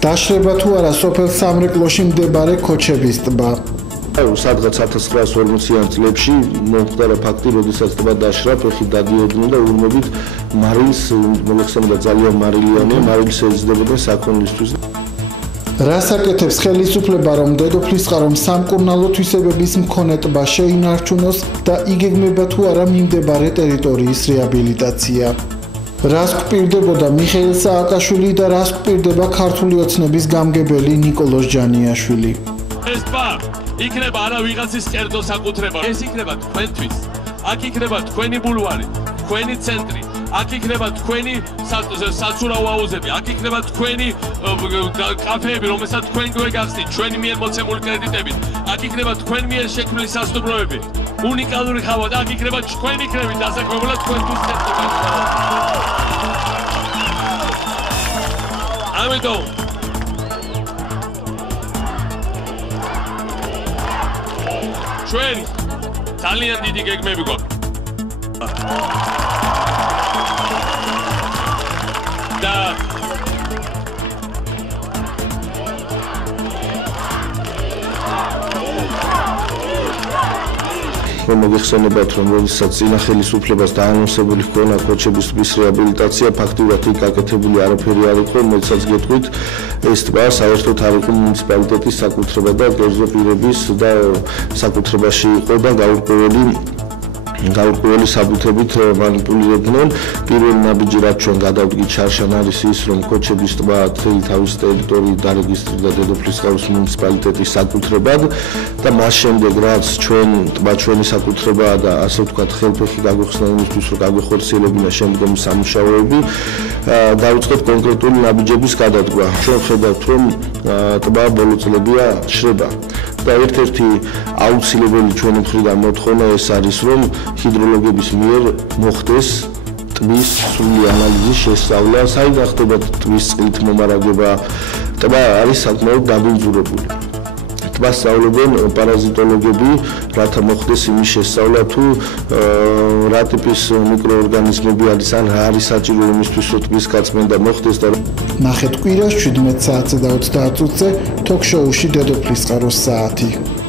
Dașreba tu ara sopel სამრეკლოში მდებარე ქოჩების ტბა. სადღაც 1940-იან წლებში მოხდა ფაქტი, როდესაც ტბა დაშრა, ფეხი დადიოდნენ და ურმებით მარილს მოლექსამდა ძალიან მარილიანია, მარილს ეძებდნენ საქონლისთვის. Რას აკეთებს ხელისუფლება, რომ დედოფლის წყარომ სამკურნალო თვისებების მქონე ტბა შეინარჩუნოს და იგეგმება თუ არა მიმდებარე ტერიტორიის რეაბილიტაცია? Რას გვპირდებოდა მიხეილ სააკაშვილი და რას გვპირდება ქართული ოცნების გამგებელი ნიკოლოზ ჯანიაშვილი? ეს ტბა იქნება არა ვიღაცის კერძო საკუთრება, ეს იქნება თქვენთვის. აქ იქნება თქვენი ბულვარი, თქვენი ცენტრი, აქ იქნება თქვენი საცურაო აუზები, აქ იქნება თქვენი კაფეები, რომელსაც თქვენ გვეგახსნით, ჩვენი მიერ მოცემული კრედიტებით, აქ იქნება თქვენ მიერ შექმნილი სასტუმროები, უნიკალური ხავა და აქ იქნება თქვენი კრები დასაქმებულად თქვენთვის ცენტრი. ამიტომ ჩვენ ძალიან დიდი გეგმები გვაქვს. და მოგეხსენებათ, რომ როდესაც წინა ხელისუფლებას დაანონსებული ჰქონა ქოჩების ტბის რეაბილიტაცია, ფაქტიურად იქ გაკეთებული არაფერი არ იყო, მეცაც გეტყვით, ეს ტბა საერთოდ არ იყო მუნიციპალიტეტის საკუთრება და კერძო პირების და საკუთრებაში იყო და გაურკვეველი საბუთებით მანიპულირებდნენ. პირველი ნაბიჯი რაც ჩვენ გადავდგით შარშან არის ის, რომ ქოჩების ტბა მთელი თავის ტერიტორიით დარეგისტრირდა დედოფლის წყაროს მუნიციპალიტეტის საკუთრებად და მას შემდეგ რაც ტბა ჩვენი საკუთრებაა და ასე ვთქვათ ხელფეხი გაგვეხსნა იმისთვის, რომ გაგვეხორციელებინა შემდგომი სამუშაოები, დავიწყეთ კონკრეტული ნაბიჯების გადადგმა. ჩვენ ხედავთ, რომ ტბა ბოლო წლებია შრება. და ერთ-ერთი აუცილებელი ჩვენი მხრიდან მოთხოვნა ეს არის, რომ ჰიდროლოგების მიერ მოხდეს ტბის სრული ანალიზის შესწავლა, საიდან ხდება ტბის წყლით მომარაგება. ტბა არის საკმაოდ დაბინძურებული. ტბას სწავლებენ პარაზიტოლოგები, რათა მოხდეს იმის შესწავლა, თუ რა ტიპის მიკროორგანიზმები არის, ან რა არის საჭირო იმისთვის, რომ ტბის გაწმენდა მოხდეს და ნახეთ კვირას 17 საათზე და 30 წუთზე თოქ-შოუში დედოფლის წყაროს საათი.